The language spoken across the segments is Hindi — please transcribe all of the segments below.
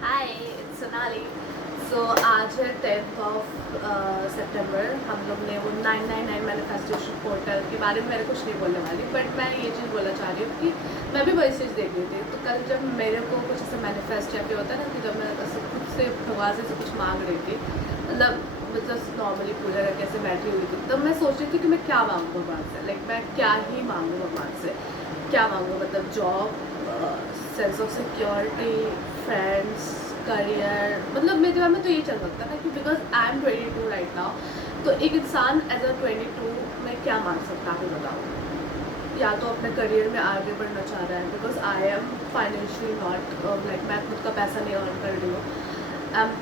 हाय, इट्स सोनाली। सो आज है 10th ऑफ सितंबर। हम लोग ने वो 999 मैनिफेस्टेशन पोर्टल के बारे में मैंने कुछ नहीं बोलने वाली, बट मैं ये चीज़ बोलना चाह रही हूँ कि मैं भी वही चीज़ देख रही थी। तो कल जब मेरे को कुछ ऐसा मैनिफेस्ट या फिर होता है ना कि जब मैं ऐसे खुद से भगवान से कुछ मांग रही थी, मतलब नॉर्मली पूजा करके ऐसे बैठी हुई थी, तब मैं सोच रही थी कि मैं क्या मांगूँ भगवान से। लाइक मैं क्या ही मांगूँ भगवान से, क्या मांगूँ, मतलब job, sense of security, friends, career. मतलब मेरे दिमाग में तो यही चल सकता है ना कि because I am 22 right now. तो एक इंसान एज अ 22 में क्या मांग सकता है बताओ। या तो अपने करियर में आगे बढ़ना चाह रहा है, because I am financially not, like मैं खुद का पैसा नहीं अर्न कर रही हूँ। आई एम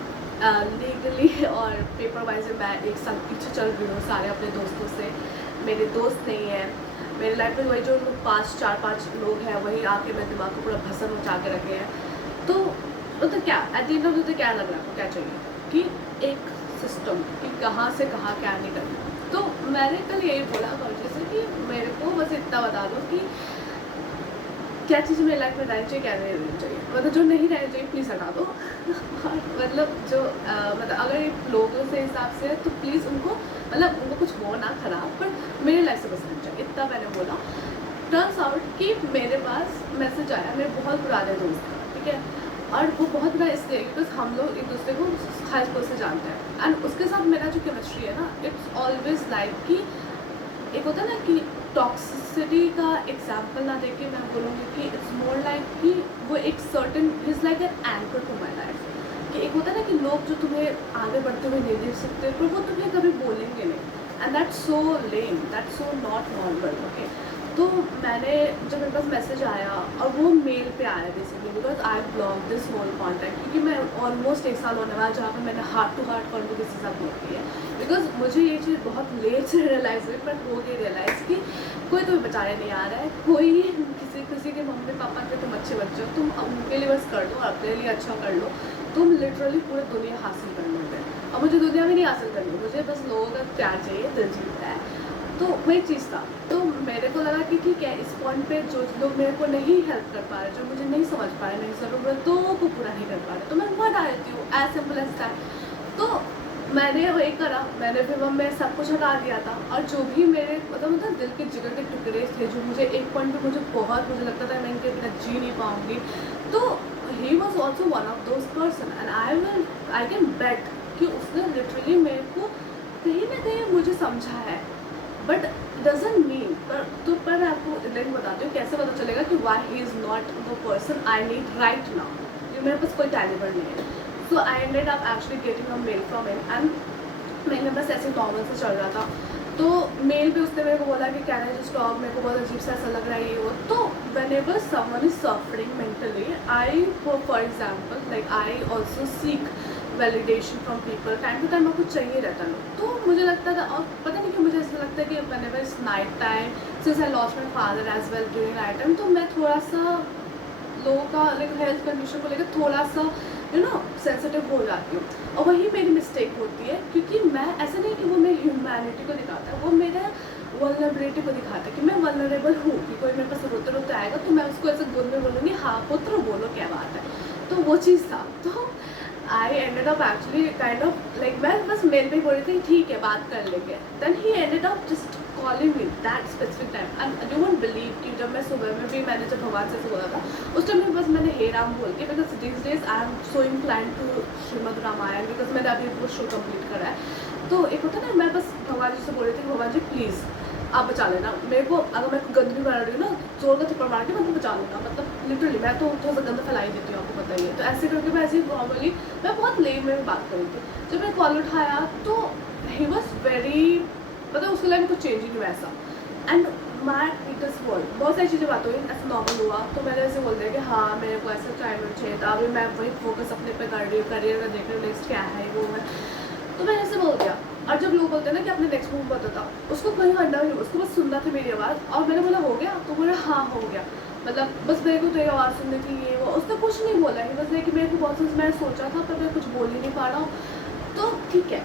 लीगली और पेपर वाइज मैं एक साल पीछे चल रही हूँ सारे अपने दोस्तों से। मेरे दोस्त नहीं है मेरी लाइफ में, वही जो पाँच चार पाँच लोग हैं वही आके मेरे दिमाग को पूरा भसन मचा के रखे हैं। तो क्या at the end of the day क्या लग रहा है आपको, क्या चाहिए कि एक सिस्टम कि कहाँ से कहाँ क्या नहीं करना। तो मैंने कल यही बोला कॉलेज से कि मेरे को बस इतना बता दो कि क्या चीज़ मेरी लाइफ में रहनी चाहिए, क्या नहीं रहनी चाहिए। मतलब जो नहीं रहनी चाहिए प्लीज़ हटा दो और मतलब जो मतलब अगर लोगों से हिसाब से है तो प्लीज़ उनको, मतलब उनको कुछ हो ना खराब, पर मेरी लाइफ से बस रहनी चाहिए, इतना मैंने बोला। टर्न्स आउट कि मेरे पास मैसेज आया मेरे बहुत पुराने दोस्त का, ठीक है। और वो बहुत बुरा इसलिए बिकॉज हम लोग एक दूसरे को हाई स्कूल से जानते हैं, एंड उसके साथ मेरा जो केमिस्ट्री है ना, इट्स ऑलवेज लाइक कि एक होता है ना कि टॉक्सिसिटी का एग्जाम्पल ना देके मैं बोलूँगी कि इट्स मोर लाइक कि वो एक certain is like an anchor to my life. कि एक होता है ना कि लोग जो तुम्हें आगे बढ़ते हुए नहीं देख सकते, पर वो तुम्हें कभी बोलेंगे नहीं, and that's so lame, that's so not normal, okay. तो मैंने जब मेरे पास मैसेज आया और वो मेल पे आया basically, because I block this whole contact, क्योंकि मैं ऑलमोस्ट एक साल होने वाला जहाँ पे मैंने हार्ट टू हार्ट कॉन्टैक्ट किसी के साथ ब्लॉक किया है। बिकॉज मुझे ये चीज़ बहुत लेट से रियलाइज़ हुई, बट हो गई रियलाइज़ कि कोई तुम्हें बचाने नहीं आ रहा है, कोई किसी किसी के मम्मी पापा के तुम अच्छे बच्चे हो, तुम उनके लिए बस कर दो और अपने लिए अच्छा कर लो। तुम लिटरली पूरी दुनिया हासिल कर लोगे, और मुझे दुनिया भी नहीं हासिल करनी, मुझे बस लोगों का प्यार चाहिए, दिल जीतता है। तो वही चीज़ था। तो मेरे को लगा कि ठीक है, इस पॉइंट पे जो लोग मेरे को नहीं हेल्प कर पा रहे, जो मुझे नहीं समझ पा रहे, मेरी ज़रूरतों को पूरा नहीं कर पा रहे, तो मैं वहाँ डाल देती हूँ, एज सिंपल एज दैट। तो मैंने वही करा, मैंने फिर वो मैं सब कुछ हटा दिया था, और जो भी मेरे मतलब दिल के जिगर के टुकड़े थे, जो मुझे एक पॉइंट पे मुझे लगता था मैं इनके बिना जी नहीं पाऊँगी, तो he was also one of those person, and I can bet कि उसने लिटरली मेरे को कहीं ना कहीं मुझे समझा है। बट डजेंट मीन पर मैं आपको लाइक बताती हूँ कैसे पता चलेगा कि why he is not the person I need right now. मेरे पास कोई कैलिबर नहीं है। So I ended up actually getting a mail from him, and मेरे बस ऐसे नॉर्मल से चल रहा था। तो मेल पे उसने मेरे को बोला कि कैन आई जस्ट टॉक, मेरे को बहुत अजीब सा ऐसा लग रहा है ये वो। तो whenever someone is suffering mentally, I for example like I also seek validation from people, time to time आपको चाहिए रहता है। तो मुझे लगता था, और पता नहीं क्यों मुझे ऐसा लगता है कि whenever is night time, since I lost my father as well during night time, तो मैं थोड़ा सा लोगों का लाइक हेल्थ कंडीशन को लेकर थोड़ा सा सेंसिटिव हो जाती हूँ। और वही मेरी मिस्टेक होती है, क्योंकि मैं ऐसा नहीं कि वो मेरी ह्यूमैनिटी को दिखाता है, वो मेरे वल्नरेबिलिटी को दिखाता है कि मैं वल्नरेबल हूँ, कि कोई मेरे पास रोते रोते आएगा तो मैं उसको ऐसे गुण में बोलूँगी, हाँ पुत्र बोलो क्या बात है। तो वो चीज़ था। तो आई ended up actually kind of like मैं बस मेल पे ही बोल रही थी ठीक है बात कर लेंगे, then he ended up just calling me that specific time, and you won't believe कि जब मैं सुबह में भी मैंने जब भगवान से बोला था उस टाइम में बस मैंने हे राम बोल के, because this days I am so inclined to Shrimad Ramayan, because मैंने अभी वो शो कम्प्लीट करा है। तो एक होता है ना, मैं बस भगवान जी से बोल रही थी भगवान जी प्लीज़ आप बचा लेना मेरे को, अगर मैं गंद भी मार रही हूँ ना जोर का थप्पड़ मार के मैं तो बचा लूँगा, मतलब लिटरली मैं तो थोड़ा सा गंद फैलाई देती हूँ, आपको पता ही है। तो ऐसे करके मैं ऐसे ही नॉर्मली मैं बहुत लेम में बात कर रही थी। जब मैं कॉल उठाया तो ही वॉज वेरी, मतलब उसके लाइफ में कुछ चेंज ही नहीं वैसा, एंड माई इटस वर्ल्ड बहुत सारी चीज़ें बात हुई, ऐसा नॉर्मल हुआ। तो मैंने ऐसे बोल दिया कि हाँ मेरे को ऐसा टाइम चाहिए था, अभी मैं वही फोकस अपने पे कर रही हूँ, करियर का देख रही हूँ नेक्स्ट क्या है वो है। तो मैंने ऐसे बोल दिया। और जब लोग बोलते हैं ना कि अपने नेक्स्ट मूव बताता, उसको कहीं करना नहीं, उसको बस सुनना था मेरी आवाज़, और मैंने बोला हो गया, तो बोला हाँ हो गया, मतलब बस मेरे को तेरी आवाज़ सुननी थी ये वो। उसने कुछ नहीं बोला है, बस ये कि मेरे को बहुत मैं सोचा था पर मैं कुछ बोल ही नहीं पा रहा हूँ। तो ठीक है,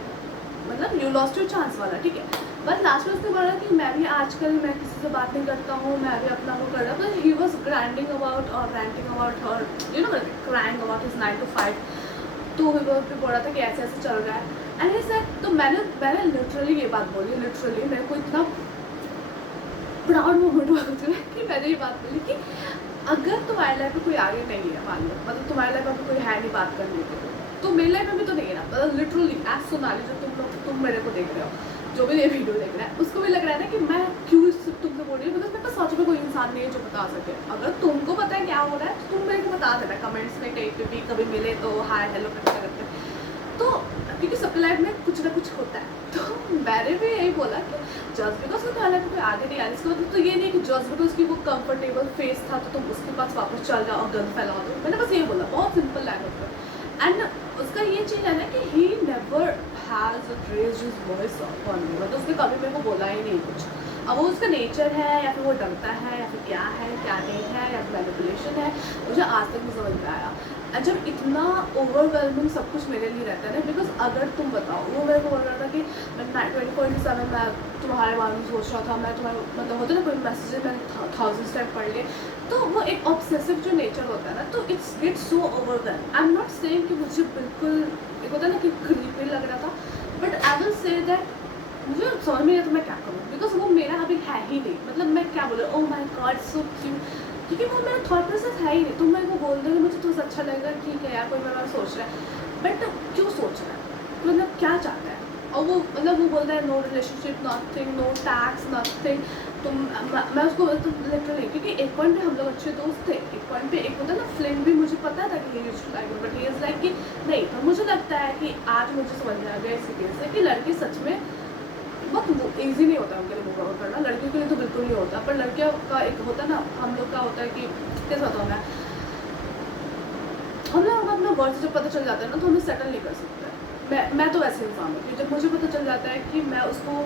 मतलब यू लॉस्ट योर चांस वाला, ठीक है। बट लास्ट में उसने बोला कि मैं भी आजकल मैं किसी से बात नहीं करता हूँ, मैं भी अपना वो कर रहा हूँ। But he was grinding about और रैंटिंग अबाउट और you know crying about his 9 to 5। तो भी बोल रहा था कि ऐसे ऐसे चल रहा है एंड ही सेड, तो मैंने लिटरली ये बात बोली, लिटरली मेरे को इतना प्राउड मोमेंट हुआ कि मैंने ये बात बोली कि अगर तुम्हारे लाइफ में कोई आगे नहीं है, मान लो मतलब तुम्हारे लाइफ में कोई है नहीं बात करने के लिए, तो मेरे लाइफ में भी तो नहीं है ना। मतलब लिटरली एज सोनाली जो तुम मेरे को देख रहे हो, जो भी ये वीडियो देख रहा है, उसको भी लग रहा है ना कि मैं क्यों तुमसे बोल रही हूँ, बिकॉज मेरे पास सच में कोई इंसान नहीं है जो बता सके। अगर तुमको पता है क्या हो रहा है तो तुम मेरे को बता देना कमेंट्स में, कहीं पे भी कभी मिले तो हाय हेलो करते तो, क्योंकि सबके लाइफ में कुछ ना कुछ होता है। तो मैंने भी यही बोला कि जस्ट बिकॉज तुम्हारे लाइफ में कोई आगे नहीं आ रही, इसका मतलब तो ये नहीं कि जस्ट बिकॉज की वो कंफर्टेबल फेस था तो तुम उसके पास वापस चल जाओ और गन फैला दो। मैंने बस ये बोला, बहुत सिंपल लैंग्वेज में। एंड उसका ये चीज़ है ना कि he never has raised his voice on me, मतलब उसने कभी मेरे को बोला ही नहीं कुछ। अब वो उसका नेचर है या फिर वो डरता है या फिर क्या है क्या नहीं है या फिर मैनिपुलेशन है, मुझे आज तक नहीं समझ में आया। और जब इतना ओवरवेलमिंग सब कुछ मेरे लिए रहता है ना, बिकॉज अगर तुम बताओ, वो मेरे को बोल रहा था कि मैं 24/7 मैं तुम्हारे बारे में सोच रहा था, मैं तुम्हारे मतलब होता है ना कोई मैसेज मैंने 1000 टाइम पढ़ लिए, तो वो एक ऑब्सेसिव जो नेचर होता है ना, तो it's gets so overwhelm. I am not saying कि मुझे बिल्कुल एक होता है ना कि क्रीपी लग रहा था, but I will say that मुझे समझ में नहीं तो मैं क्या करूँ, बिकॉज वो मेरा अभी है ही नहीं। मतलब मैं क्या बोलूँ, oh my God so cute, क्योंकि वो मेरा थॉट प्रोसेस है ही नहीं। तुम मेरे को बोल दो कि मुझे तुमसे अच्छा लगेगा, ठीक है यार कोई मेरे बारे सोच रहा है, बट क्यों सोच रहा है, मतलब क्या चाहता है। और वो मतलब वो बोलता है no relationship nothing, no tax nothing. मैं उसको लिटरली, क्योंकि एक पॉइंट पे हम लोग अच्छे दोस्त थे, एक पॉइंट पे एक होता है ना फ्लिंग भी, मुझे पता था कि ये used to like, but he is like कि नहीं। तो मुझे लगता है कि आज मुझे समझ में आ गया इसी केस से कि लड़की सच में बहुत ईजी नहीं होता उनके लिए मूव आउट करना, लड़कियों के लिए तो बिल्कुल नहीं होता। पर लड़कियों का एक होता है ना, हम लोग का होता है कि कैसे बताऊँ हम लोग अपना वर्ड से जब पता चल जाता है ना तो हमें सेटल नहीं कर सकते। मैं तो वैसे इंसान हूँ कि जब मुझे पता चल जाता है कि मैं उसको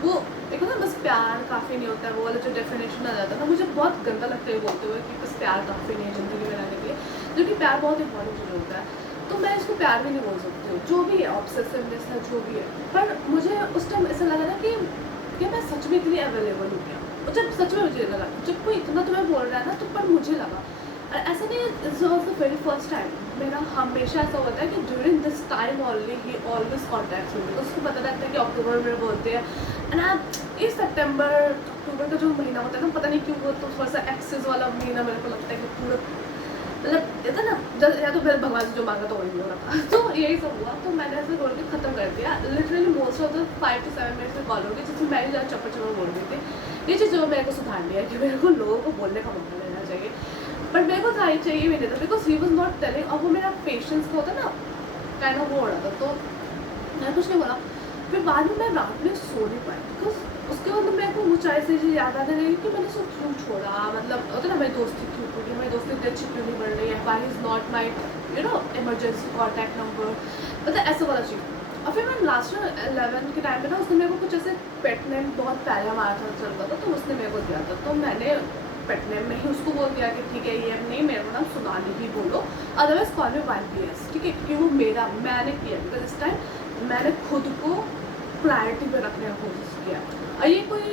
वो एक होता है बस प्यार काफ़ी नहीं होता है, वो वाला जो डेफिनेशन आ जाता है ना, मुझे बहुत गंदा लगता है बोलते हुए कि बस प्यार काफ़ी नहीं है ज़िंदगी में रहने के लिए, क्योंकि प्यार बहुत इंपॉर्टेंट चीज़ होता है। तो मैं इसको प्यार भी नहीं बोल सकती हूँ, जो भी है ऑब्सेसिवनेस है जो भी है। पर मुझे उस टाइम ऐसा लगा ना कि मैं सच में इतनी अवेलेबल हूँ क्या, और जब सच में मुझे लगा, जब कोई इतना तुम्हें बोल रहा है ना, तो पर मुझे लगा ऐसा नहीं। It's was the very first time. मेरा हमेशा ऐसा होता है कि during this time only he always contacts me, तो उसको पता रहता है कि अक्टूबर में बोलते हैं। एंड आप इस सितंबर अक्टूबर का जो महीना होता है ना, पता नहीं क्यों वो तो थोड़ा सा एक्सेस वाला महीना मेरे को लगता है कि पूरा मतलब ये था ना, या तो फिर भगवान से जो मांगा तो वही हो रहा था। तो यही सब हुआ, तो मैंने ऐसे बोल के ख़त्म कर दिया। Literally most of the 5 to 7 minutes में कॉल होगी, जिसमें मैं भी ज़्यादा चप्पा बोल रही थी। ये चीज़ जो मेरे को सुधार लिया कि मेरे को लोगों को बोलने का मौका लेना चाहिए, बट मेरे को था चाहिए भी नहीं था, because he was not telling. और वो मेरा पेशेंस का होता ना काइंड ऑफ वो हो रहा था, तो मैं कुछ नहीं बोला। फिर बाद में मैं रात में सो नहीं पाई, बिकॉज उसके बाद मेरे को ऊँचाई से चीज़ याद आने लगी कि मैंने उसको क्यों छोड़ा। मतलब होता ना मेरी दोस्ती क्यों टूटी, हमारी दोस्ती इतनी अच्छी क्यों नहीं बढ़ रही है, why is not my you know emergency contact number, मतलब ऐसा वाला चीज़। और फिर मैं लास्ट 11 के टाइम पे ना उसने मेरे को कुछ ऐसे पेट नेम बहुत पहले हमारा था चलता था, तो उसने मेरे को दिया था, तो मैंने पेट नेम में ही उसको बोल दिया कि ठीक है ये नहीं मेरा नाम सोनाली ही बोलो, अदरवाइज कॉल मी YPS, ठीक है, क्योंकि वो मेरा मैंने किया, बिकॉज इस टाइम मैंने खुद को प्रायोरिटी पे रखने की कोशिश किया। और ये कोई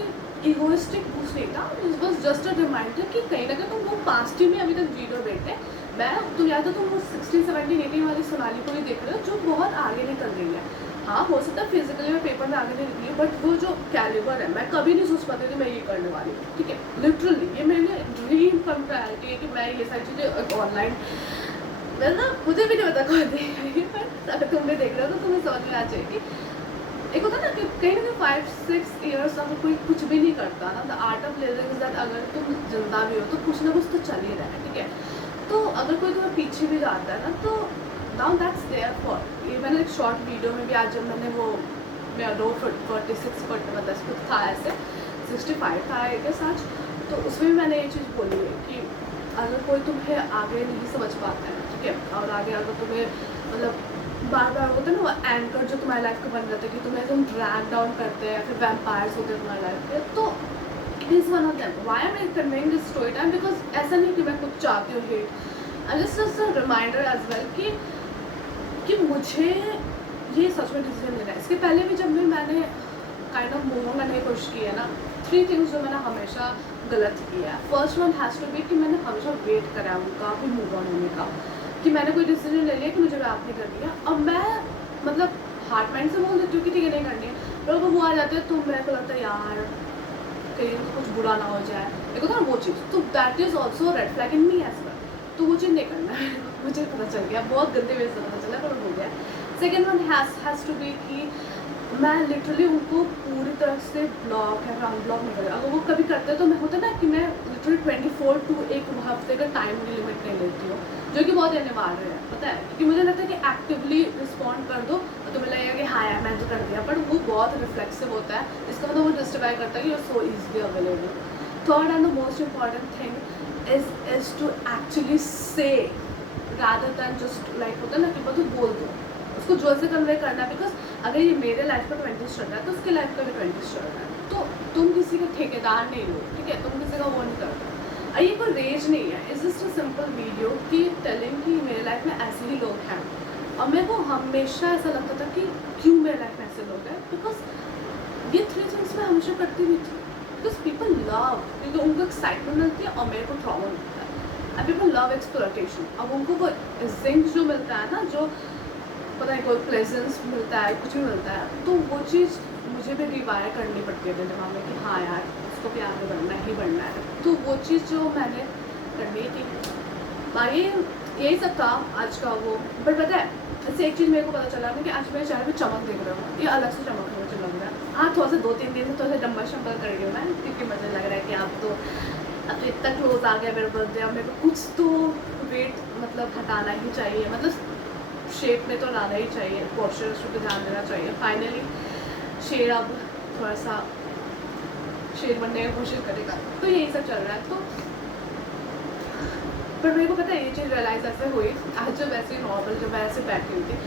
इगोइस्टिक कुछ नहीं था, it was just a reminder कि कहीं ना कहीं तुम वो पास्ट ही में अभी तक जी रहे बैठे। मैं तुम या तो तुम वो 16, 17, 18 वाली सोनाली को ही देख रहे हो जो बहुत आगे निकल रही है। हाँ हो सकता है फिजिकली में पेपर में आगे नहीं निकली, बट वो जो कैलिबर है, मैं कभी नहीं सोच पाती थी मैं ये करने वाली हूँ, ठीक है। लिटरली ये मेरे लिए ड्रीम कम रियलिटी है कि मैं ये सारी चीज़ें ऑनलाइन मतलब मुझे भी नहीं पता कौन देख रही है, पर अगर तुम भी देख रहे हो तो तुम्हें समझ में आ जाएगी। एक होता है ना कि कहीं ना कहीं 5-6 ईयर्स अगर कोई कुछ भी नहीं करता ना, the art of living is that अगर तुम जिंदा भी हो तो कुछ ना कुछ तो चल ही रहा है, ठीक है। तो अगर कोई तुम्हें पीछे भी जाता है ना, तो नाउ दैट्स देयर फॉर। ये मैंने एक शॉर्ट वीडियो में भी आज जब मैंने वो मेरा 46 फुट मतलब कुछ था ऐसे 65 था के साथ, तो उसमें भी मैंने ये चीज़ बोली है कि अगर कोई तुम्हें आगे नहीं समझ पाता है, ठीक है, और आगे अगर तुम्हें मतलब बार बार होता है ना वो एंकर जो तुम्हारी लाइफ का बन जाता है कि तुम्हें एकदम ड्रैग डाउन करते हैं, फिर वैम्पायर्स होते हैं तुम्हारी लाइफ के, तो is one of them. Why I am conveying this story time, because ऐसा नहीं कि मैं कुछ चाहती हूँ hate, I just a reminder as well कि मुझे ये सच में डिसीजन लेना है। इसके पहले भी जब भी मैंने काइंड ऑफ मूव ऑन करने की कोशिश की है ना, 3 थिंग्स जो मैंने हमेशा गलत किया है। First one has to be कि मैंने हमेशा वेट करा है उनका भी मूव ऑन होने का, कि मैंने कोई डिसीजन ले लिया कि मुझे बात नहीं करनी है, अब मैं मतलब हार्ट माइंड से बोल देती हूँ कि ठीक है नहीं करनी है, पर अगर वो आ जाते हैं तो मेरे को लगता है यार कहीं तो कुछ बुरा ना हो जाए, देखो ना वो चीज़, तो that is also red flag in me as well. तो वो चीज़ नहीं करना है मुझे पता चल गया, बहुत गंदे वे से पता चला, पर हो गया। Second one has to be कि मैं लिटरली उनको पूरी तरह से ब्लॉक है अनब्लॉक नहीं करें। अगर वो कभी करते हैं तो मैं होता ना कि मैं लिटरली 24 टू एक हफ्ते का टाइम लिमिट नहीं लेती हूँ, जो कि बहुत अनिवार्य है, पता है, क्योंकि मुझे लगता है कि एक्टिवली रिस्पॉन्ड कर दो तो तुम्हें लगेगा कि हाँ यार मैंने तो कर दिया, बट वो बहुत रिफ्लेक्सिव होता है, इसका मतलब वो जस्टिफाई करता है कि you are so easily available. Third and the most important thing is to actually say rather than just like होता है ना कि मतलब बोल दो उसको, जो से कन्वे करना है, बिकॉज अगर ये मेरे लाइफ का 20 चल रहा है तो उसके लाइफ का भी 20 चल रहा है, तो तुम किसी का ठेकेदार नहीं हो, ठीक है, तुम किसी का वो नहीं करते। और ये कोई रेज नहीं है, it's just a simple video की टेलिंग कि मेरे लाइफ में ऐसे ही लोग हैं, और मेरे को हमेशा ऐसा लगता था कि क्यों मेरे लाइफ में ऐसे लोग हैं, बिकॉज ये 3 थिंग्स मैं हमेशा करती भी थी, बिकॉज पीपल लव, क्योंकि उनको एक्साइटमेंट मिलती है और मेरे को ट्रॉमा मिलता है, एंड पीपल लव एक्सप्लॉयटेशन। अब उनको वो जिंक जो मिलता है ना, जो पता है कोई प्लेजेंस मिलता है, कुछ भी मिलता है, तो वो चीज़ मुझे भी रिवायर करनी पड़ती है अपने दिमाग में कि हाँ यार उसको भी आगे बढ़ना ही बढ़ना है, तो वो चीज़ जो मैंने करनी थी। बाकी यही सब था आज का वो, बट पता है इससे एक चीज़ मेरे को पता चला कि आज मेरे चेहरे पे चमक देख रहा हूँ, ये अलग से चमक मुझे लग रहा है। हाँ थोड़ा सा 2-3 दिन से थोड़ा सा डम्बल शम्बल कर रही हूँ मैं, क्योंकि मुझे लग रहा है कि अब तो इतना क्लोज आ गया मेरा बर्थडे, अब मेरे को कुछ तो वेट मतलब हटाना ही चाहिए, मतलब शेप में तो लाना ही चाहिए, पोस्चर पे ध्यान देना चाहिए। फाइनली शेर अब थोड़ा सा शेर बनने की कोशिश करेगा, तो यही सब चल रहा है। तो पर मेरे को पता है ये चीज़ रियलाइज़ ऐसे हुई आज जब ऐसे नॉर्मल जब मैं ऐसे बैठी हुई थी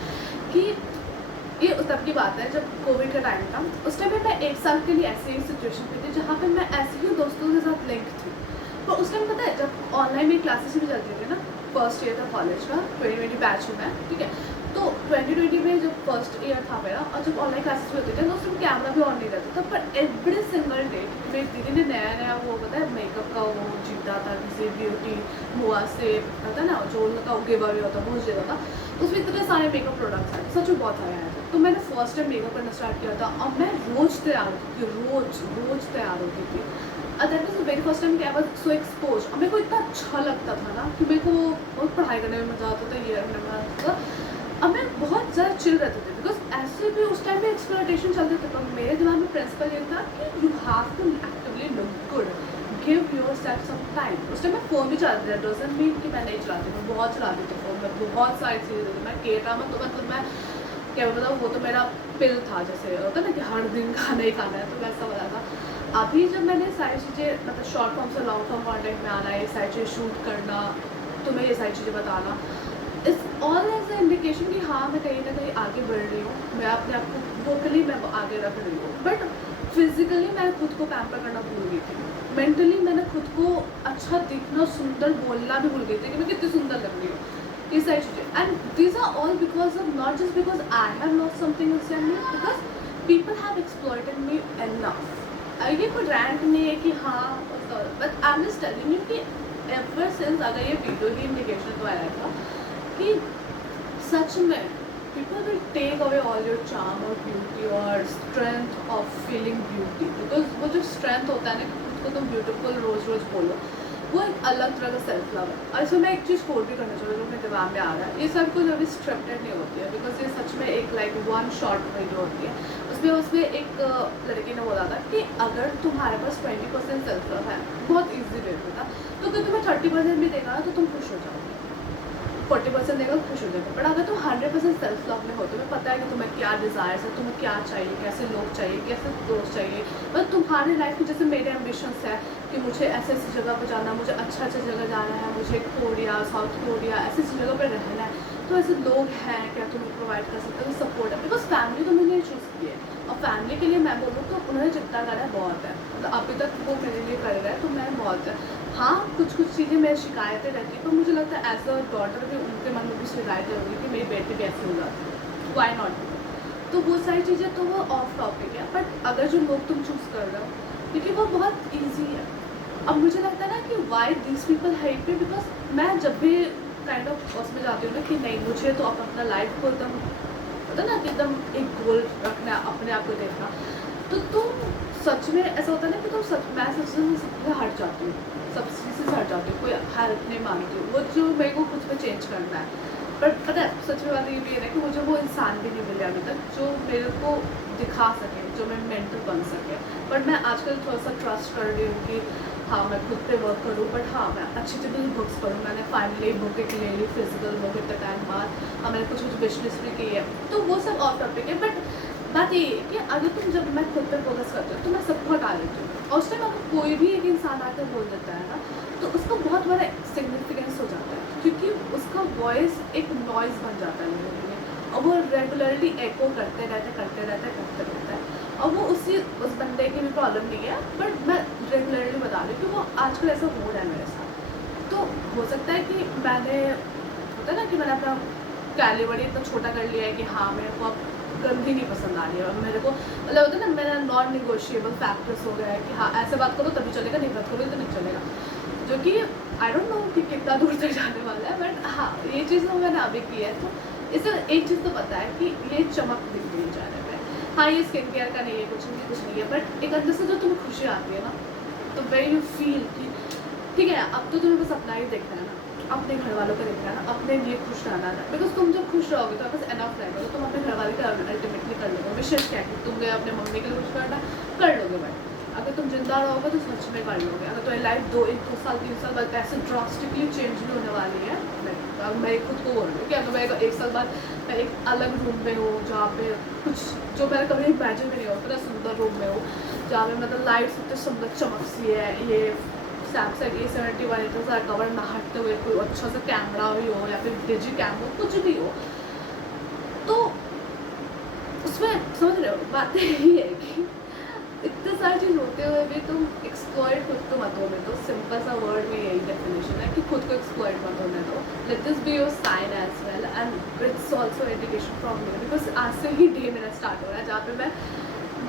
कि ये उस तब की बात है जब कोविड का टाइम था, उस टाइम पे मैं 1 साल के लिए ऐसी ही सिचुएशन पे थी जहाँ पे मैं ऐसे ही दोस्तों के साथ लिंक थी। तो उस टाइम पता है जब ऑनलाइन मेरी क्लासेस भी चलती थी ना, फर्स्ट ईयर था कॉलेज का, 2020 बैच में मैं, ठीक है, तो 2020 में जब फर्स्ट ईयर था मेरा और जब ऑनलाइन क्लासेस भी होते थे तो उस टाइम कैमरा भी ऑन नहीं रहता था, पर एवरी सिंगल डे मेरी दीदी ने नया नया वो पता है मेकअप का वो जीता था, किसी ब्यूटी मुआ से होता है ना जो उनका गिव अवे होता वो देता था, उसमें इतने सारे मेकअप प्रोडक्ट्स आए, सच में बहुत सारे आए थे। तो मैंने फर्स्ट टाइम मेकअप करना स्टार्ट किया था और मैं रोज़ तैयार होती थी, रोज़ तैयार होती थी। That is very first time कि आई वाज सो एक्सपोज, और मेरे को इतना अच्छा लगता था ना कि मेरे को बहुत पढ़ाई करने में मज़ा आता था, ये करने में आता था, अब मैं बहुत ज़्यादा चिल रहती थी, बिकॉज ऐसे भी उस टाइम में एक्सप्लोरेटेशन चलते थे, पर मेरे दिमाग में प्रिंसिपल ये था कि you have to actively look good, give yourself some time. उस टाइम मैं फ़ोन भी चलाती थी, डजंट मीन कि मैं नहीं चलाती, मैं बहुत चलाती थी फ़ोन में, बहुत सारी चीज़ें थी, मैं के ड्रामा तो मतलब मैं क्या बताऊँ, वो तो मेरा पिल था, जैसे होता ना कि हर दिन खाना ही खाना है, तो वैसा हो रहा था। अभी जब मैंने सारी चीज़ें मतलब शॉर्ट फॉर्म से लॉन्ग फॉर्म कॉन्टेंट में आना, ये सारी चीज़ें शूट करना, तुम्हें ये सारी चीज़ें बताना, इस ऑल एज ए इंडिकेशन कि हाँ मैं कहीं ना कहीं आगे बढ़ रही हूँ, मैं अपने आप को वोकली मैं आगे रख रही हूँ, बट फिजिकली मैं खुद को पैम्पर करना भूल गई थी, मेंटली मैंने खुद को अच्छा दिखना, सुंदर बोलना भी भूल गई थी कि मैं कितनी सुंदर लग रही हूँ, ये सारी चीज़ें। And these are all because of not just because I have lost something inside me, because people have exploited me enough. ये कोई रैंक नहीं है कि हाँ, but I am just telling you कि एवर सिंस अगर ये वीडियो ही इंडिकेशन तो आया था कि सच में people will take away all your charm or beauty or strength of feeling beauty, because वो जो strength होता है ना कि खुद को तुम beautiful रोज़ बोलो, वो एक अलग तरह का सेल्फ लव है। और इसमें मैं एक चीज़ कोट भी करना चाहूँगी जो मेरे दिमाग में आ रहा है, ये सब कुछ अभी स्क्रिप्टेड नहीं होती है, बिकॉज ये सच में एक लाइक वन शॉट वीडियो होती है। उसमें एक लड़की ने बोला था कि अगर तुम्हारे पास 20% सेल्फ लव है, बहुत ईजी वे में था, तो अगर तुम्हें 30% भी देगा ना तो तुम खुश हो जाओगे, 40% देगा तो खुश हो जाएगा, बट अगर तुम 100% सेल्फ लव में हो, तुम्हें पता है कि तुम्हें क्या डिज़ायर्स है, तुम्हें क्या चाहिए, कैसे लोग चाहिए, कैसे दोस्त चाहिए, मतलब तुम्हारी लाइफ में जैसे मेरे एम्बिशंस है कि मुझे ऐसे ऐसी जगह पर जाना, मुझे अच्छा जगह जाना है, मुझे कोरिया, साउथ कोरिया ऐसी जगह पर रहना है, तो ऐसे लोग हैं क्या तुम्हें प्रोवाइड कर सकते हैं, सपोर्ट है, बिकॉज फैमिली तो मैंने चूज़ की है, और फैमिली के लिए मैं बोलूँ तो उन्होंने जितना करा है बहुत है, मतलब अभी तक वो मेरे लिए कर रहा है, तो मैं बहुत है। हाँ कुछ चीज़ें मेरी शिकायतें रहती हैं, पर मुझे लगता है एज अ डॉटर भी उनके मन में भी शिकायतें होंगी कि मेरी बेटी भी ऐसी हो जाती है, वाई नॉट, तो वो सारी चीज़ें तो वो ऑफ टॉपिक है, बट अगर जो लोग तुम चूज़ कर रहे हो, क्योंकि वो बहुत ईजी है। अब मुझे लगता है ना कि why this people hate me, because मैं जब भी काइंड ऑफ उसमें जाती हूँ ना कि नहीं मुझे तो अपना लाइफ को एकदम होता है ना कि एकदम एक गोल रखना, अपने आप को देखना, तो तुम सच में ऐसा होता है ना कि तुम सच, मैं सबसे हट जाती हूँ, सब चीज़ से हट जाती हूँ, कोई हेल्प नहीं मांगती हूँ, वो जो मेरे को खुद में चेंज करना है। पर पता है सच में बात ये भी है ना कि मुझे वो इंसान भी नहीं मिले अभी तक जो मेरे को दिखा सके, जो मैं मेंटर बन सके। बट मैं आजकल थोड़ा सा ट्रस्ट कर रही हूँ कि हाँ मैं खुद पे वर्क करूँ, बट हाँ मैं अच्छी अच्छी बुक्स पढ़ूँ। मैंने फाइनली बुक एक ले ली, फिजिकल बुक, इतना टाइम बाद। हाँ मैंने कुछ कुछ बिजनेस भी की है, तो वो सब ऑफ टॉपिक है। बट बात ये है कि अगर तुम, जब मैं खुद पे फोकस करती हूँ तो मैं सबको हटा देती हूँ, और उस टाइम अगर कोई भी एक इंसान आकर बोल देता है ना, तो उसका बहुत बड़ा सिग्निफिकेंस हो जाता है, क्योंकि उसका वॉइस एक नॉइज़ बन जाता है लोगों के लिए, और वो रेगुलरली एको करते रहते हैं। और वो उस बंदे की भी प्रॉब्लम नहीं है, बट मैं रेगुलरली बता रही हूँ कि वो आजकल ऐसा हो रहा है मेरे साथ। तो हो सकता है कि मैंने, होता है ना कि मैंने अपना कैलिबर इतना छोटा कर लिया है कि हाँ मेरे को अब गंदी नहीं पसंद आ रही है, मेरे को मतलब होता है ना मेरा नॉन निगोशिएबल फैक्टर्स हो गया है कि हाँ ऐसे बात करो तभी चलेगा, नहीं बात करो तो नहीं चलेगा, जो कि आई डोंट नो कि कितना दूर तक जाने वाला है। बट हाँ ये चीज़ तो मैंने अभी की है, तो इससे एक चीज़ तो पता है कि ये चमक दिख रही है चेहरे पे। हाँ ये स्किन केयर का नहीं है, कुछ नहीं है, बट एक अंदर से जो तुम्हें खुशी आती है ना, तो वेरी यू फील कि ठीक है अब तो तुम्हें बस अपना ही देखना है ना, अपने घर वालों का देखना है ना, अपने लिए खुश रहना है। बिकॉज तुम जब खुश रहोगे तो बस एनफ रहेगा, तो तुम अपने घर वाले का अल्टीमेटली कर लोगे। विशेष क्या कि तुमने अपने मम्मी के लिए कुछ करना कर लोगे भाई, अगर तुम जिंदा रहोगे तो सच में कर लोगे। अगर तुम्हारी लाइफ 2 साल 3 साल बाद ऐसे ड्रास्टिकली चेंज भी होने वाली है, मैं खुद को बोल रही हूँ कि अगर मैं 1 साल बाद मैं एक अलग रूम में हूँ जहाँ पे कुछ जो मैंने कभी इमेजिन भी नहीं हो, इतना सुंदर रूम में हूँ जहाँ पे मतलब लाइट इतनी सुंदर चमक सी है, ये सैमसंग A71 इतना सारा कवर ना हटते हुए कोई अच्छा सा कैमरा भी हो या फिर डिजी कैम हो, कुछ भी हो, तो उसमें समझ रहे हो बात यही है कि इतने सारी चीज़ होते हुए भी तुम एक्सप्लॉइट खुद को मत होने दो। सिंपल सा वर्ड में यही डेफिनेशन है कि खुद को एक्सप्लॉइट मत होने दो। Let this be your sign as well, and it's also education from me, because आज से ही डे मेरा स्टार्ट हो रहा है जहाँ पे मैं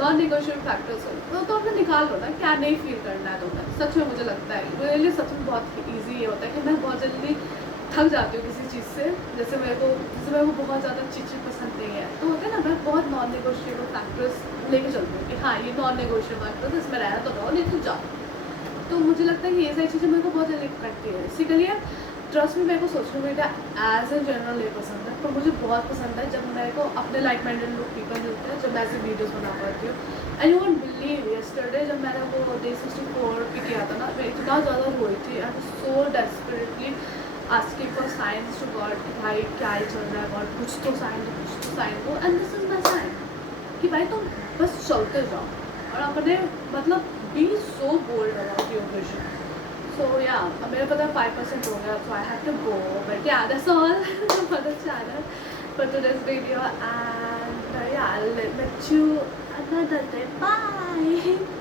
नॉन निगोशिएबल फैक्टर्स हो तो अपने निकाल लो ना, क्या नहीं फील करना है। तो मैं सच में मुझे लगता है मेरे लिए सच में बहुत ईजी ये होता है कि मैं बहुत जल्दी थक जाती हूँ किसी चीज़ से। जैसे मेरे को बहुत ज़्यादा चीज़ें पसंद नहीं है, तो होता है ना मैं बहुत नॉन नेगोशिएबल फैक्टर्स लेके चलती हूँ कि हाँ ये नॉन नेगोशिएबल फैक्टर्स, इसमें रहना तो रहो नहीं तो जाओ। तो मुझे लगता है कि ये सारी चीज़ें मेरे को बहुत जल्दी करती है। इसीलिए ट्रस्ट में मेरे को social media as a general ये पसंद है, पर मुझे बहुत पसंद है जब मेरे को अपने लाइक माइंडेड लोग पीपल मिलते हैं, जब मैं ऐसे वीडियोज़ बना पाती हूँ। And you won't believe yesterday जब मैंने वो Day 64 पे किया था ना, मैं इतना ज़्यादा रोई थी, I was so desperately asking for signs to God कि भाई क्या ही चल रहा है गॉड, कुछ तो साइन दो, and this is my sign कि भाई तुम बस चलते जाओ और अपने मतलब be so bold about your vision. So yeah मेरा पता 5% हो गया, so I have to go, but yeah that's all for the channel for today's video, and yeah I will let you another day, bye.